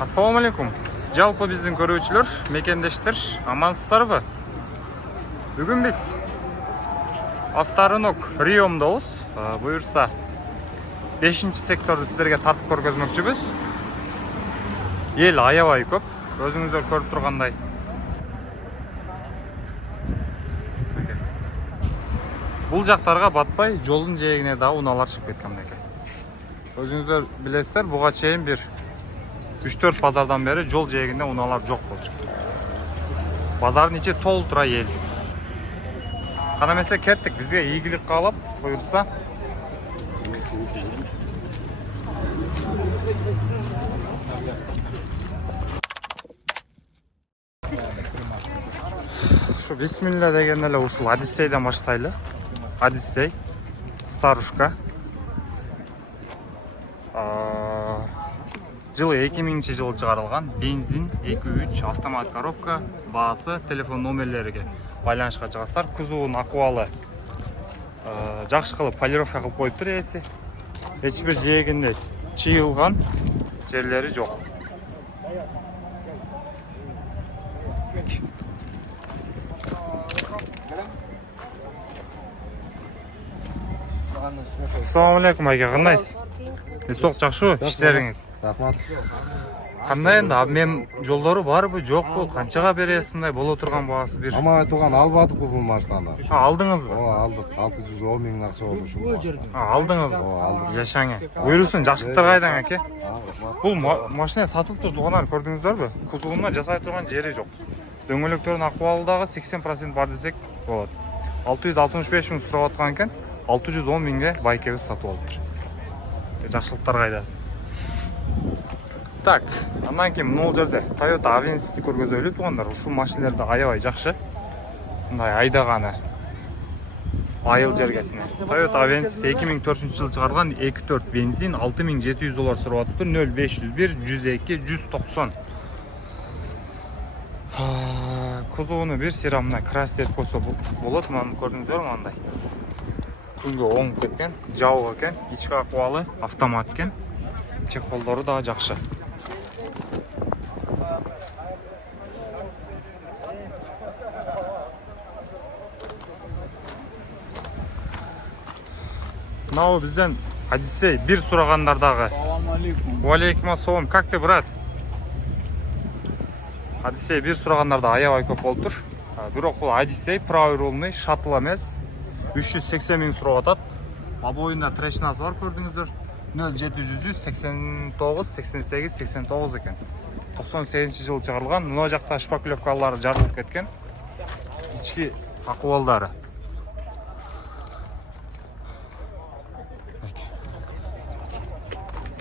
Assalamu alaikum. Жалпы біздің көрүүчүлөр, мекендештер, амансыздарбы? Бүгүн биз Авторынок Риомдобуз. Буюрса 5-секторду сиздерге тартып көргөзмөкчүбүз. Эл аябай көп. Өзүңүздөр көрүп тургандай. Бул жактарга батпай, жолдун жээгине да унаалар чыгып кеткен экен. Өзүңүздөр билесиздер, буга чейин бир 3-4 пазардан бeri жол жээгинде унаалар жок болчу. Базардын ичи толтура эл. Кана эмесе кеттик, бизге ийгилик каалап, буюрса. Şu бисмилля деген эле ушул Одиссейден баштайлы. Одиссей, старушка. Жылы 2000-жылы чыгарылган, бензин 2.3 автомат коробка, баасы, телефон номерлериге байланышка чыгасыздар. Кузовунун акыбалы жакшы кылып полировка кылып коюптур ээси. Эч бир жээгинде чыйылган жерлери жок. Assalamu alaikum айка, кандайсыз? Сок жакшыбы иштериңиз? Рахмат. Кандай энди, мен жолдору барбы, жокпу? Канчага бересиз, мындай боло турган баасы бир? Ама айтылган албадыкпы бул маштаны? Алдыңызбы? Ооба, алдык. 610 миң акча болду ушул. Ооба, Алдыңызбы? алдык. Жашаңы. Буйрусун, жакшылыктар кайдан эке? Бул машина сатылып турган, көрдүңүздөрбү? Кузовуна жасай турган жери жок. Дөңгөлөктөрдүн акыбалы дагы 80% бар десек болот. 665 миң сурап аткан экен, 610 миңге байкебиз сатып алыптыр. Жакшылыктар кайдасын. Так, андан кийин могул жерде Toyota Avensis көргөзөлүп тугандар. Ушул машиналарда аябай жакшы. Мындай айдаганы айыл жергесине. Toyota Avensis 2004-жылы чыгарган 2.4 бензин $6700 сурап атыптыр. 0501 102 190. Кузовуну бир сыйра мына красить этип койсо болот. Мына көрдүңүздөр мындай. Күнгө оңуп кеткен, жабык экен, ички акыбалы автомат экен. Чехолдору да жакшы. Мынау бизден Одиссей бир сурагандар-дагы. Assalamu alaikum. Валейкум ассалам. Как ты, брат? Одиссей бир сурагандарда аябай көп болуптур. Бирок бул Одиссей правый рулный, шаттл эмес. 380 миң сурап атат. Обоюнда трешнасы бар, көрдүңүздөр. 0700 89 88 89 экен. 98-жылы чыгарылган. Мына жакта шпаклевкалары жарылып кеткен. Ички акыбалдары.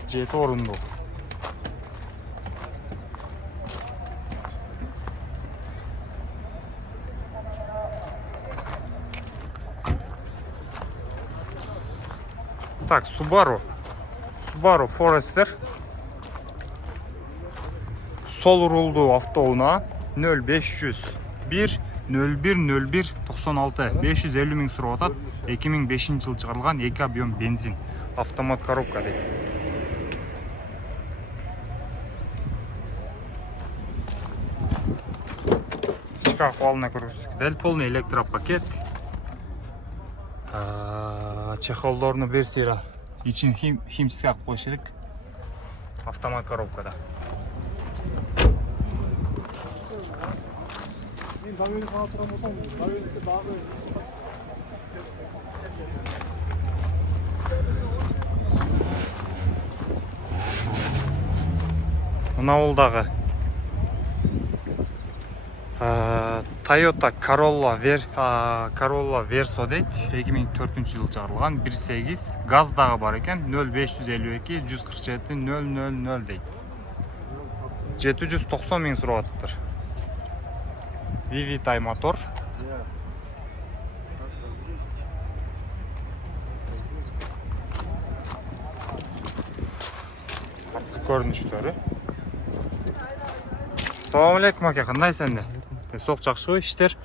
Жети орунду. Так, Subaru Forester сол рулдуу автоунаа 0501 0101 96 550 миң сурап атат. 2005-жылы чыгарылган 2 объем бензин, автомат коробка дейт. Ички акыбалына көрсөтсөк, дел полный электропакет. Чехолдорну бир сыйра ичин химчиска алып коюш керек. Автомат коробкада. Мына улдагы Toyota Corolla Verso дейт. 2004-жылы чыгарылган 1.8 газ дагы бар экен. 0552 147 000 дейт. 790 миң сурап атыптыр. VVT мотор. Көрүнүштөрү. Assalamu alaikum ака, кандайсың энди? Сок жакшыбы иштер?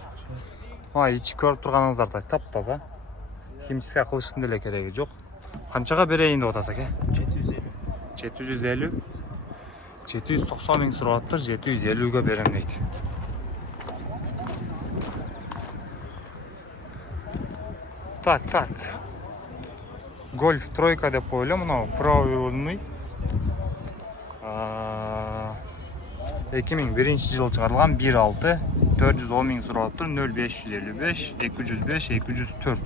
Ичи көрүп турганыңыздардай таптаза. Химчиска кылыштын деле кереги жок. Канчага берейин деп атасыз ака? 750. 790 миң сураттыр, 750-ге берем дейт. Так. Гольф тройка деп коелу, мынау правый рульный. 2001 жылы чыгарылган 1.6, 410 миң сураттыр, 0555, 205, 204.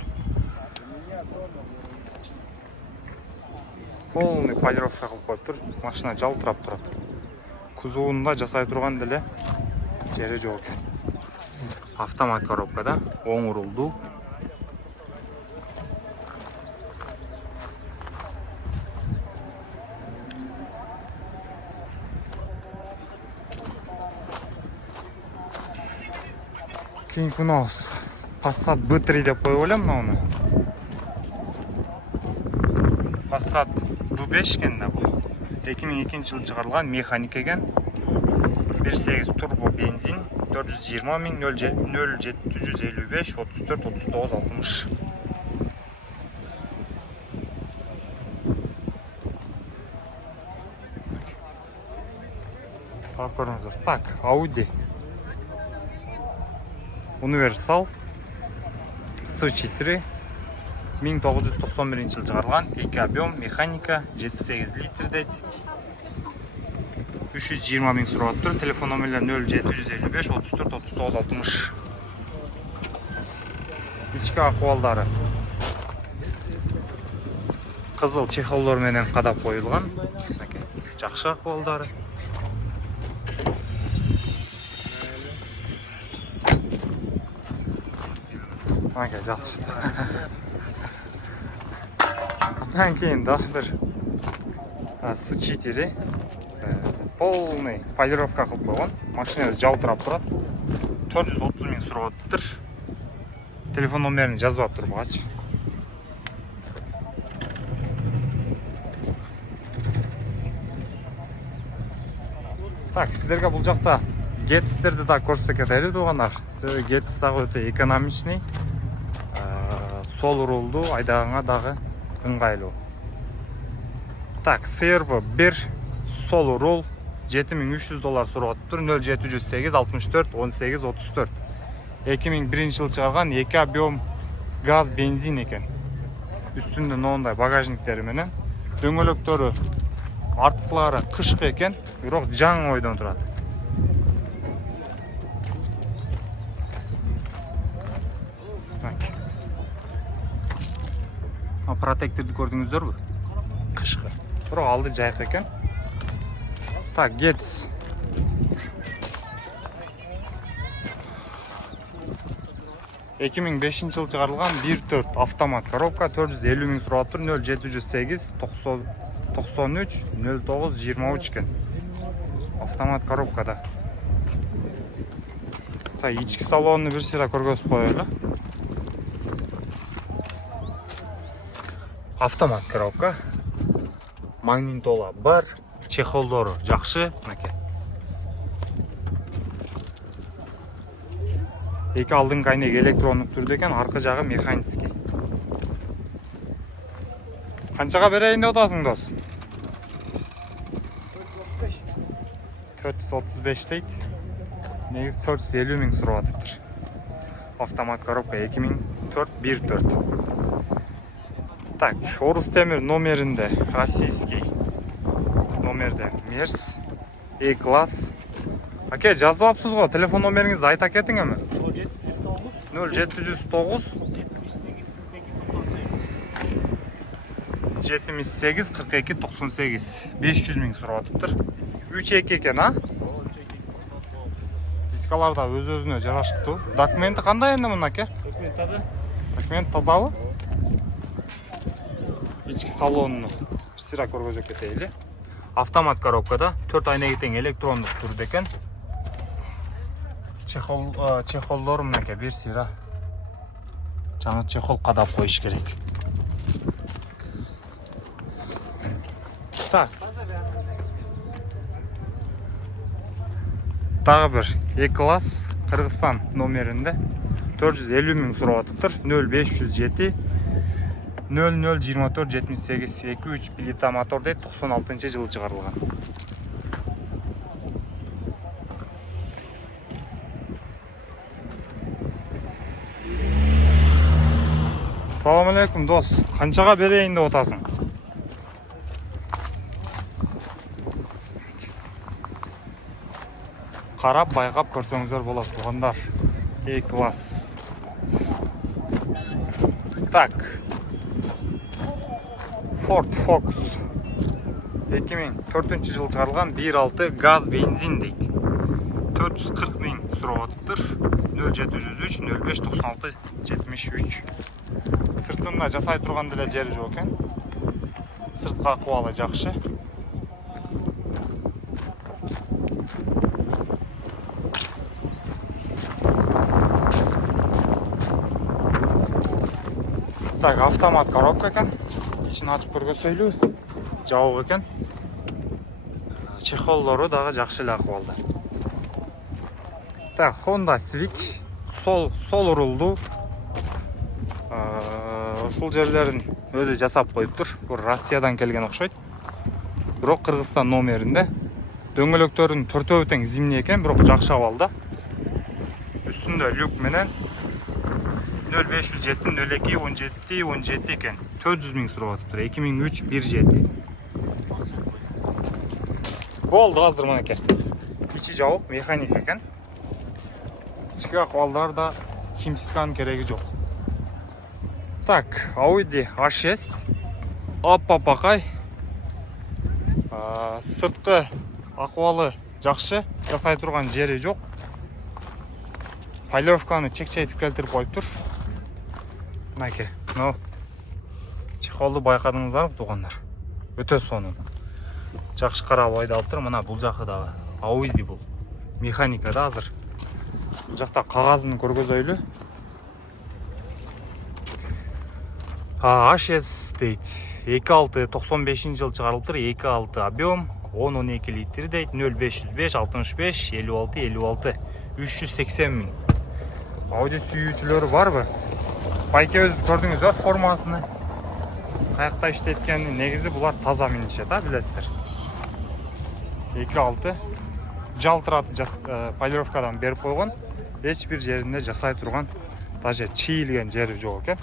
Полный полировка кылып коюптур. Машина жалтырап турат. Кузовунда жасай турган деле жери жок экен. Автомат коробкада, оң урулду. Кейинки мынабыз Passat B3 деп коюп элем мынауну. Passat B5 экен да бул. 2002 жылы чыгарылган механик экен. 1.8 турбо бензин, 420 миң, 0755, 34, 39, 60. Так, көріңіздер. Так, Audi Универсал S4 1991 жылы чыгарылган, 2 объем, механика, 7-8 литр дейт. 320 миң сурап тур. Телефон номерлер 0755 34 39 60. Ички акыбалдары кызыл чехолдор менен кадап коюлган. Жакшы акыбалдары. Ага, жакшы. Андан кийин да бир S4 полный полировка кылып койгон. Машина жалтырап турат. 430 миң сурап атыптыр. Телефон номерин жазбап турбагач. Так, сиздерге бул жакта Гетстерди да көрсөтө кетели туугандар. Сиздерге Гетс дагы өтө экономичный. Сол рулду айдаганга дагы ыңгайлуу. Так, CRV 1 сол рул $7300 сурап атыптыр. 0708 64 18 34. 2001 жылы чыгарган 2 объем газ бензин экен. Үстүндө моундай багажниктери менен. Дөңгөлөктөрү артқылары кышкы экен, бирок жаңы ойдон турат. Протекторду көрдүңүздөрбү? Кышкы. Бирок алды жайык экен. Так, Getz. Эки миң бешинчи жылы чыгарылган 1.4 автомат коробка, 450 миң сурап тур, 0708 93 09 23 экен. Автомат коробкада. Так, ички салонну бир сыйра көргөзүп коелу. Автомат коробка. Магнитола бар, чехолдору жакшы, мынакей. Эки алдыңкы айнек электрондук түрдө экен, аркы жагы механический. Канчага берейин деп атасың, дос? 435 дейт. Негизи 450 миң сурап атыптыр. Автомат коробка 2004 1.4. Так, Орус темир номеринде российский номерде Мерс E-класс. Аке, жазбапсыз го, телефон номериңизди айта кетиңерби? 0709 78 42 98 500 миң сурап атыптыр. 3.2 экен, а? Дискалар да өз-өзүнө жарашыктуу. Документи кандай энди мунун, аке? Документ таза. Документ тазабы? Ички салонну сыйра көргөзүп кетейли. Автомат коробкада 4 айнеги тең электрондук түрдө экен. Чехолдор мынакей бир сыйра жаңы чехол кадап коюш керек. Так. Дагы бир E-класс Кыргызстан номеринде 450 миң сурап атыптыр. 0507 0024 78 23 плита мотор дейт, 96 жылы чыгарылган. Ассалаумалейкум дос. Қаншаға берейін деп отасың? Қарап, байқап көрсеңіздер болады туғандар. класс. Так. Ford Focus. 2004 жыл шығарылған 1.6 газ бензин дейді. 440 мың сұрап отыптыр. 0703 05 96 73. Сыртында жасай тұрған деле жері жоқ екен. Сыртқа ахуалы жақсы. Так, автомат коробка екен. Ішін ашып көрсөйлүү. Жауық екен. Чехолдары дағы жақсы ахуалда. Так, Honda Civic сол урулду. Ушул жерлерин өзү жасап коюптур. Бул Россиядан келген окшойт. Бирок Кыргызстан номеринде. Дөңгөлөктөрүн төртөө тең зимний экен, бирок жакшы абалда. Үстүндө люк менен 0507 02 17 17 екен. 400 мың сұрап атыптыр. 2003 1.7. Болды азыр мынакей. Ичи жауып механик екен. Ички акыбалдар да химчисканын кереги жок. Так, Audi A6. Аппапакай. Сырткы акыбалы жакшы, жасай турган жери жок. Полировканы чек-чейтип келтирип коюптур. Мынакей. Чехолду байкадыңыздарбы тугандар? Өтө сонун. Жакшы карап айдалыптыр. Мына бул жакы дагы Audi бул. Механикада азыр. Бул жакта кагазын көргөзөйлү. A6 дейт. 2.6 95 жыл чыгарылыптыр. 2.6 объем 10-12 литр дейт. 0505 65 56 56 380 мың. Audi сүйүүчүлөрү барбы? Байке өзү көрдүңүздөр формасыны. Каякта иштеткенин негизи булар таза минишет, билесиздер. 2.6 жалтыратып полировкадан берип койгон. Эч бир жеринде жасай турган, даже чийилген жери жок экен.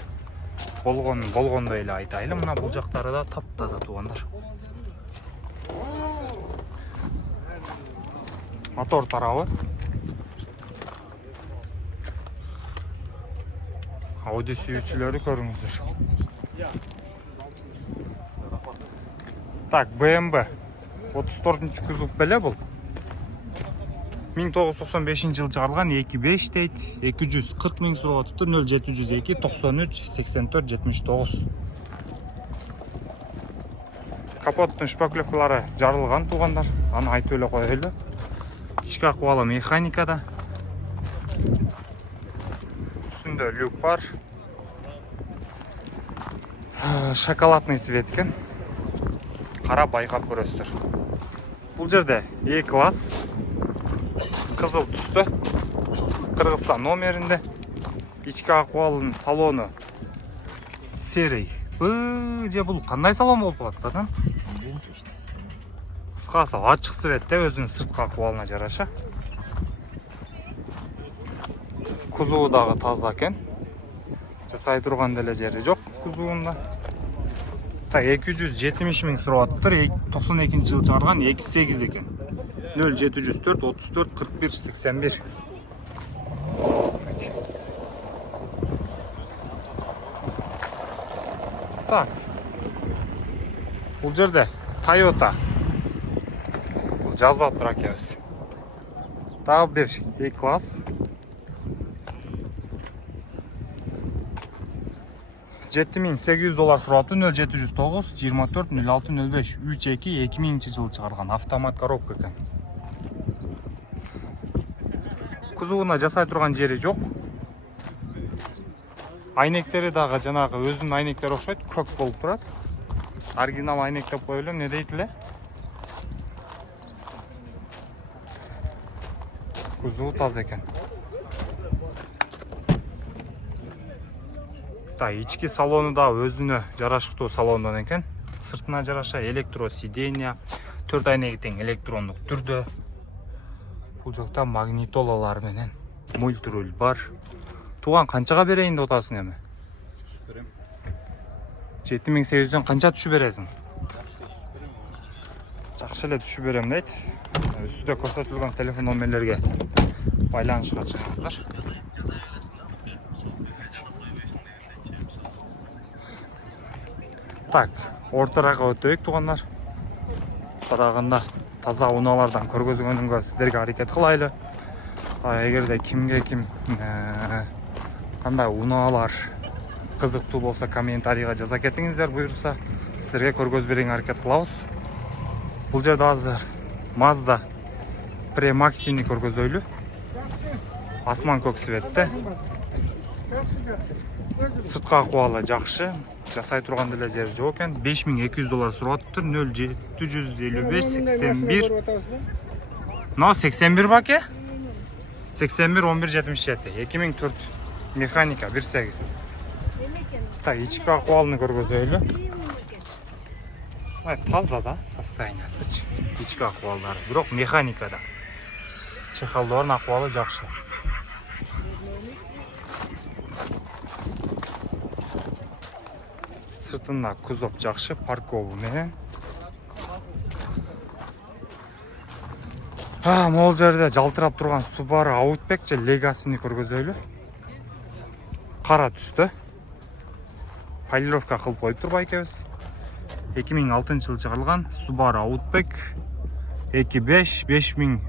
Болгондой эле айтайлы. Мына бул жактары да таптаза тугандар. Мотор тарабы. Audi сүйүүчүлөрү көрүңүздөр. Так, BMW 34 кузов беле бул. 1995 жыл чыгарылган 2.5 дейт. 240 мың сурап атыптыр. 0702 93 84 79. Капоттун шпаклевкалары жарылган тугандар. Аны айтып эле коелу. Ички акыбалы механикада. Üstünde люк бар. Шоколадный цвет екен. Қара байқап көресіздер. Бұл жерде класс. Қызыл түсті. Кыргызстан номерінде. Ички акыбалынын салону серый. Же бұл қандай салон болуп калат да? Кыскасы ачык цветте өзүнүн сырткы акыбалына жараша. Кузову дагы таза экен. Жасай турган деле жери жок кузовунда. Так, 270 мың сурап атыптыр. 92 жыл чыгарган 2.8 экен. 0704 34 41 81. Так. Бул жерде Toyota. Бул жазып атыр акебиз. Дагы бир класс. $7800 сурапты. 0709 24 06 05 32 2000 жыл чыгарган автомат коробка экен. Кузовуна жасай турган жери жок. Айнектери дагы жанагы өзүнүн айнектери окшойт, көк болуп турат. Оригинал айнек деп коелу, эмне дейт эле? Кузову таза экен. Та, ички салону да өзүнө жарашыктуу салондон экен. Сыртына жараша электро сиденья, 4 айнеги тең электрондук түрдө. Бул жакта магнитолалар менен мультруль бар. Туган канчага берейин деп атасың эми? 7800'дөн канча түшүп бересиң? Жакшы эле түшүп берем дейт. Үстүдө көрсөтүлгөн телефон номерлерге байланышка чыгыңыздар. Так, ортарака өтөйүк туугандар. Сарагында таза унаалардан көргөзгөнүнгө сиздерге аракет кылайлы. Эгерде кимге ким кандай унаалар кызыктуу болсо комментарийга жаза кетиңиздер буюрса, сиздерге көргөзүп берүүгө аракет кылабыз. Бул жерде азыр Mazda Pre-Maxini көргөзөйлү. Асман көк светте. Сырткы акыбалы жакшы. Жасай турган деле жери жок экен. $5200 сурап атыптыр. 0755 81. Но 81 баке? 81 11 77. 2004 механика 1.8. Так, ички акыбалын көргөзөйлү. Таза да состояниясы. Ички акыбалдары. Бирок механикада. Чехалдардын акыбалы жакшы. Сыртында кузов жакшы, парковы менен. Могул жерде жалтырап турган Subaru Outback же Legacy'ni көргөзөйлү. Кара түстө. Полировка кылып коюптур байкебиз. 2006 жылы чыгарылган Subaru Outback 590 миң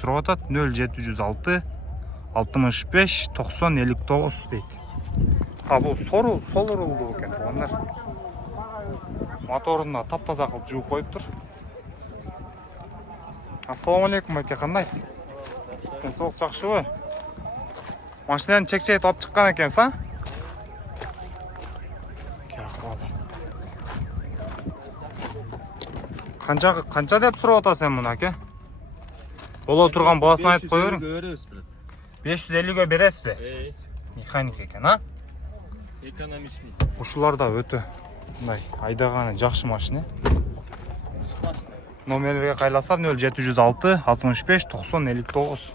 сурап атат. 0706 65 90 59 дейт. Бул сол урулду экен туугандар. Моторуна таптаза кылып жууп коюптур. Ассаламу алейкум байке, кандайсыз? Денсаулык жакшыбы? Машинаны чек-чек алып чыккан экенсиз, а? Канча деп сурап атасың муну аке? Боло турган баасын айтып кое бериң. 550гө бересизби? Механик экен, а? Экономичный. Ушулар да өтө мындай айдаганы жакшы машина. Номерлерге кайласар 0706 65 90 59.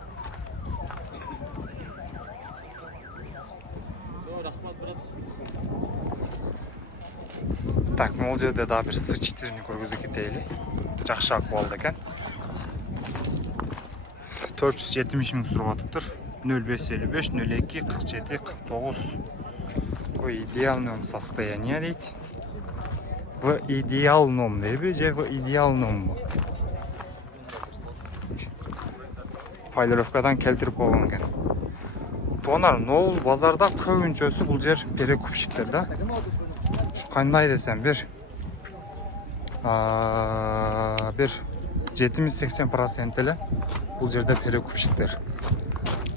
Так, могул жерде да бир S4-ни көргөзө кетели. Жакшы акыбалда экен. 470 миң сурап атыптыр. 0555 02 47 49. В идеальном состоянии дейт. В идеальном дейби же в идеальном. Полировкадан келтирип койгон экен. Туугандар, Новул базарда көбүнчөсү бул жер перекупщиктер да. Şu кандай десем бир 70-80% эле бул жерде перекупщиктер.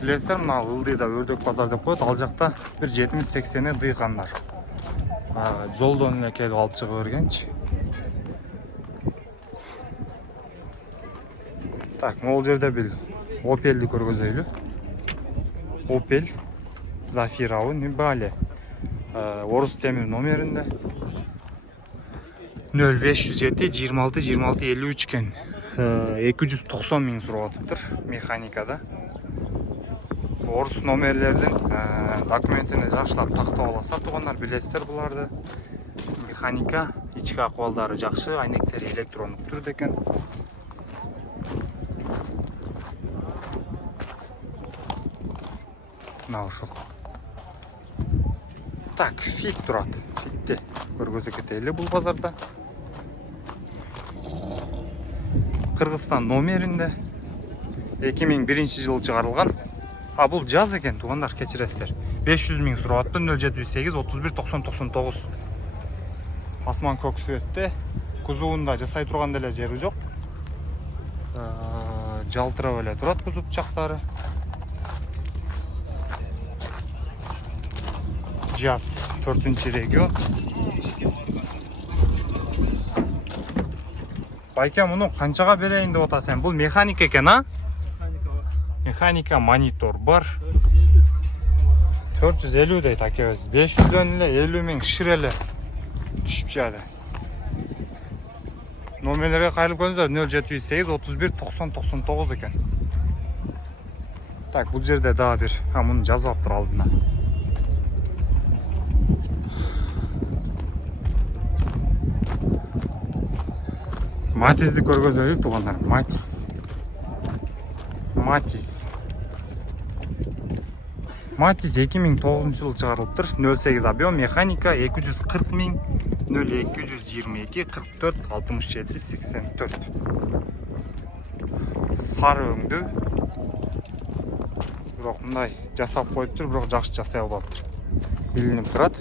Билесиздер, мына Ылдыйда Өрдөк базар деп коет, ал жакта бир 70-80 дыйкандар. Жолдон эле келип алып чыгып бергенчи. Так, могул жерде бил Opel'ди көргөзөйлү. Opel Zafira'ı Nibale. Орус темир номеринде 0507 26 26 53 кен. 290 миң сурап атыптыр механикада. Орус номерлердин документини жакшылап тактап аласыздар туугандар, билесиздер буларды. Механика, ички акыбалдары жакшы, айнектери электрондук түрдө экен. Мына ушул. Так, фит турат. Фитти көргөзө кетели бул базарда. Кыргызстан номеринде 2001 жылы чыгарылган. Бул жаз экен туугандар, кечиресиздер. 500 миң сурап атты. 0708 31 90 99. Асман көк светте. Кузовунда жасай турган деле жери жок. Жалтырап эле турат кузов жактары. Jazz 4-регион. Байке, муну канчага берейин деп атасың? Бул механика экен, а? Механика монитор бар. 450 дейт акебиз. 500дөн эле 50 миң ширеле түшүп жатты. Номерлерге кайрылып көрүңүздөр. 0708 31 90 99 экен. Так, бул жерде дагы бир, муну жазбаптыр алдына. Матизди көргөзөлүк туугандар. Матиз. Матиз 2009-жылы чыгарылыптыр. 08 объем, механика 240 000, 0222 44 67 84. Сары өңдүү. Бирок мындай жасап коюптур, бирок жакшы жасай албаптыр. Билинип турат.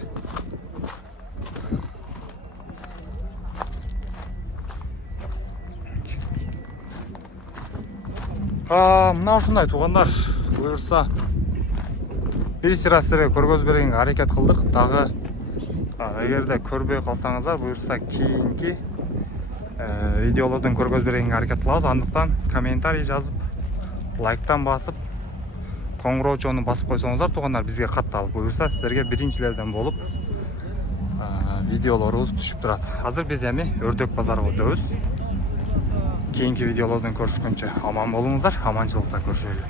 Мына ушундай туугандар. Буюрса бир сыра силерге көргөзүп бергенге аракет кылдык. Дагы эгерде көрбөй калсаңыздар, буюрса кийинки видеолордон көргөзүп бергенге аракет кылабыз. Андыктан комментарий жазып, лайктан басып, коңгуроочону басып койсоңуздар туугандар бизге катталып, буюрса силерге биринчилерден болуп видеолорубуз түшүп турат. Азыр биз эми Өрдөк базарга өтөбүз. Кийинки видеолордон көрүшкөнчө аман болуңуздар, аманчылыкта көрүшөлү.